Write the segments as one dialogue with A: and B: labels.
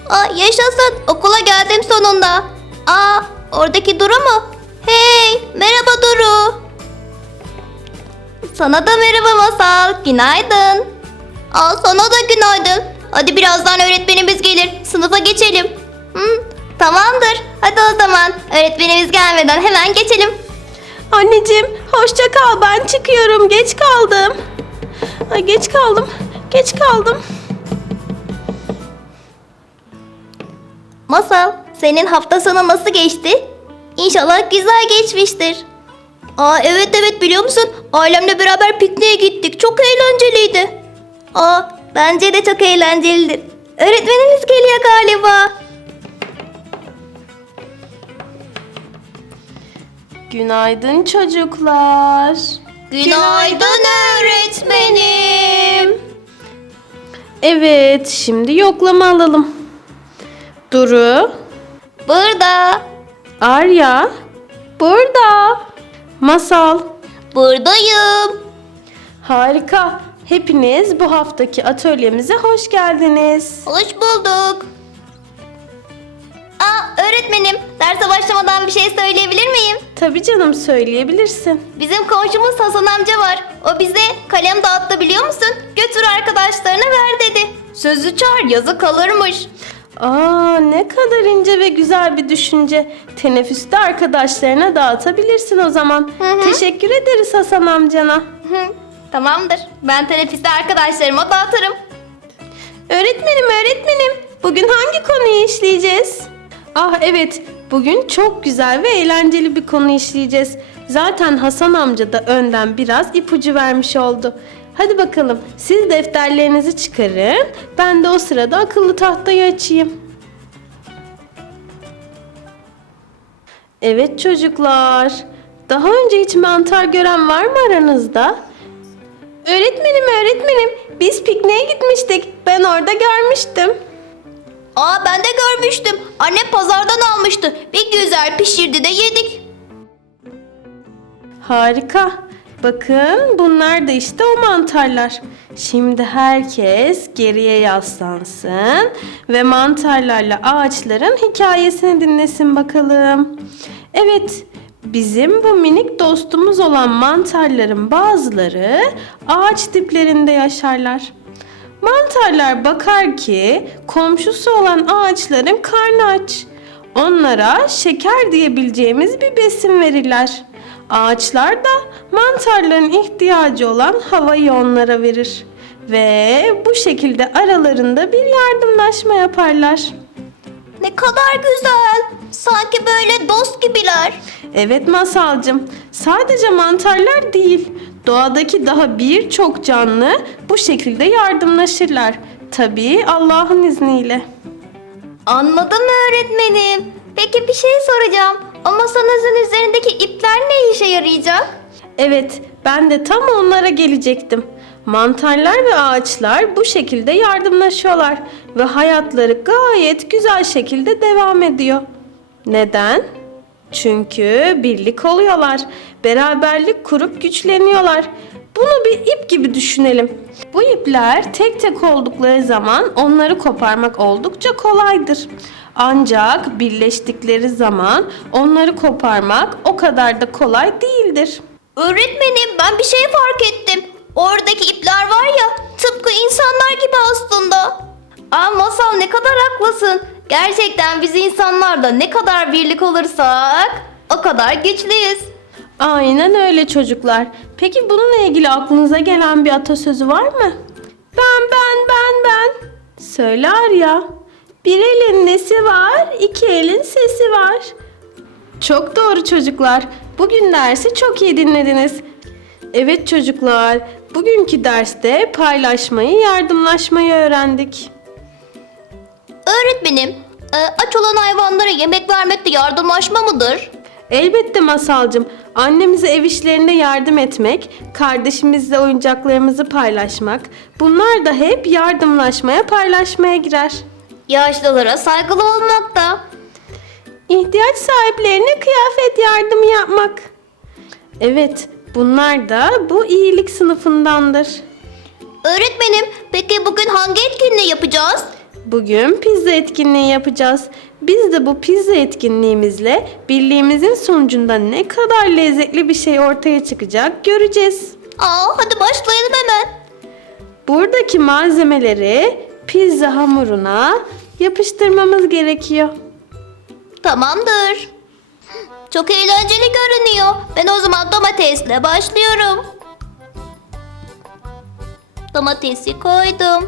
A: Yaşasın, okula geldim sonunda. Oradaki Duru mu? Hey, merhaba Duru. Sana da merhaba Masal, günaydın. Sana da günaydın. Hadi birazdan öğretmenimiz gelir, sınıfa geçelim. Tamamdır, hadi o zaman. Öğretmenimiz gelmeden hemen geçelim.
B: Anneciğim hoşça kal, ben çıkıyorum, geç kaldım. Geç kaldım.
A: Masal, senin hafta sonu nasıl geçti? İnşallah güzel geçmiştir. Evet biliyor musun? Ailemle beraber pikniğe gittik. Çok eğlenceliydi. Bence de çok eğlencelidir. Öğretmenimiz geliyor galiba.
B: Günaydın çocuklar.
A: Günaydın öğretmenim.
B: Evet, şimdi yoklama alalım. Duru,
A: Burada.
B: Arya, burada. Masal,
A: Buradayım.
B: harika. Hepiniz bu haftaki atölyemize hoş geldiniz.
A: Hoş bulduk. Öğretmenim, derse başlamadan bir şey söyleyebilir miyim?
B: Tabii canım, söyleyebilirsin.
A: Bizim komşumuz Hasan amca var. O bize kalem dağıttı biliyor musun? Götür arkadaşlarına ver dedi. Sözü çağır, yazı kalırmış.
B: Ne kadar ince ve güzel bir düşünce. Teneffüste arkadaşlarına dağıtabilirsin o zaman. Teşekkür ederiz Hasan amcana.
A: Tamamdır. Ben teneffüste arkadaşlarıma dağıtırım.
B: Öğretmenim, bugün hangi konuyu işleyeceğiz? Evet, bugün çok güzel ve eğlenceli bir konu işleyeceğiz. Zaten Hasan amca da önden biraz ipucu vermiş oldu. Hadi bakalım, siz defterlerinizi çıkarın. Ben de o sırada akıllı tahtayı açayım. Evet çocuklar, daha önce hiç mantar gören var mı aranızda? Öğretmenim, biz pikniğe gitmiştik. Ben orada görmüştüm.
A: Ben de görmüştüm. Annem pazardan almıştı. Bir güzel pişirdi de yedik.
B: Harika. Bakın, bunlar da işte o mantarlar. Şimdi herkes geriye yaslansın ve mantarlarla ağaçların hikayesini dinlesin bakalım. Evet, bizim bu minik dostumuz olan mantarların bazıları ağaç diplerinde yaşarlar. Mantarlar bakar ki komşusu olan ağaçların karnı aç. Onlara şeker diyebileceğimiz bir besin verirler. Ağaçlar da mantarların ihtiyacı olan havayı onlara verir. Ve bu şekilde aralarında bir yardımlaşma yaparlar.
A: Ne kadar güzel. Sanki böyle dost gibiler.
B: Evet Masalcığım, sadece mantarlar değil, doğadaki daha birçok canlı bu şekilde yardımlaşırlar. Tabii Allah'ın izniyle.
A: Anladım öğretmenim. Peki bir şey soracağım. O masanızın üzerindeki ipler ne işe yarayacak?
B: Evet, ben de tam onlara gelecektim. Mantarlar ve ağaçlar bu şekilde yardımlaşıyorlar ve hayatları gayet güzel şekilde devam ediyor. Neden? Çünkü birlik oluyorlar, beraberlik kurup güçleniyorlar. Bunu bir ip gibi düşünelim. Bu ipler tek tek oldukları zaman onları koparmak oldukça kolaydır. Ancak birleştikleri zaman onları koparmak o kadar da kolay değildir.
A: Öğretmenim, ben bir şey fark ettim. Oradaki ipler var ya, tıpkı insanlar gibi aslında. Masal, ne kadar haklısın. Gerçekten biz insanlar da ne kadar birlik olursak o kadar güçlüyüz.
B: Aynen öyle çocuklar. Peki bununla ilgili aklınıza gelen bir atasözü var mı? Ben. Söyle Arya. Bir elin nesi var, iki elin sesi var. Çok doğru çocuklar. Bugün dersi çok iyi dinlediniz. Evet çocuklar, bugünkü derste paylaşmayı, yardımlaşmayı öğrendik.
A: Öğretmenim, aç olan hayvanlara yemek vermek de yardımlaşma mıdır?
B: Elbette Masalcığım. Annemize ev işlerinde yardım etmek, kardeşimizle oyuncaklarımızı paylaşmak, bunlar da hep yardımlaşmaya, paylaşmaya girer.
A: Yaşlılara saygılı olmak da.
B: İhtiyaç sahiplerine kıyafet yardımı yapmak. Evet, bunlar da bu iyilik sınıfındandır.
A: Öğretmenim, peki bugün hangi etkinliği yapacağız?
B: Bugün pizza etkinliği yapacağız. Biz de bu pizza etkinliğimizle birliğimizin sonucunda ne kadar lezzetli bir şey ortaya çıkacak göreceğiz.
A: Hadi başlayalım hemen.
B: Buradaki malzemeleri pizza hamuruna yapıştırmamız gerekiyor.
A: Tamamdır. Çok eğlenceli görünüyor. Ben o zaman domatesle başlıyorum. Domatesi koydum.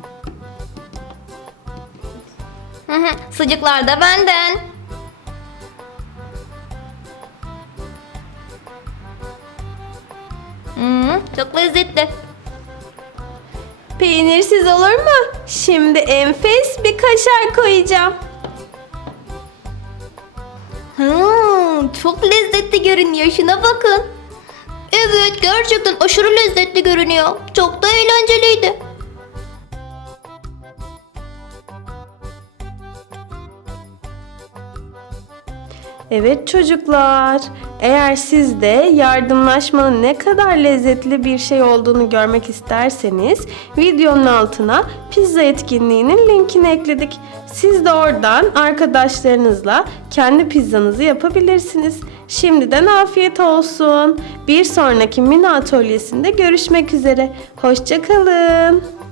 A: Sıcaklar da benden. Çok lezzetli.
B: Peynirsiz olur mu? Şimdi enfes bir kaşar koyacağım.
A: Çok lezzetli görünüyor. Şuna bakın. Evet, gerçekten aşırı lezzetli görünüyor. Çok da eğlenceliydi.
B: Evet çocuklar, eğer siz de yardımlaşmanın ne kadar lezzetli bir şey olduğunu görmek isterseniz videonun altına pizza etkinliğinin linkini ekledik. Siz de oradan arkadaşlarınızla kendi pizzanızı yapabilirsiniz. Şimdiden afiyet olsun. Bir sonraki mini atölyesinde görüşmek üzere. Hoşça kalın.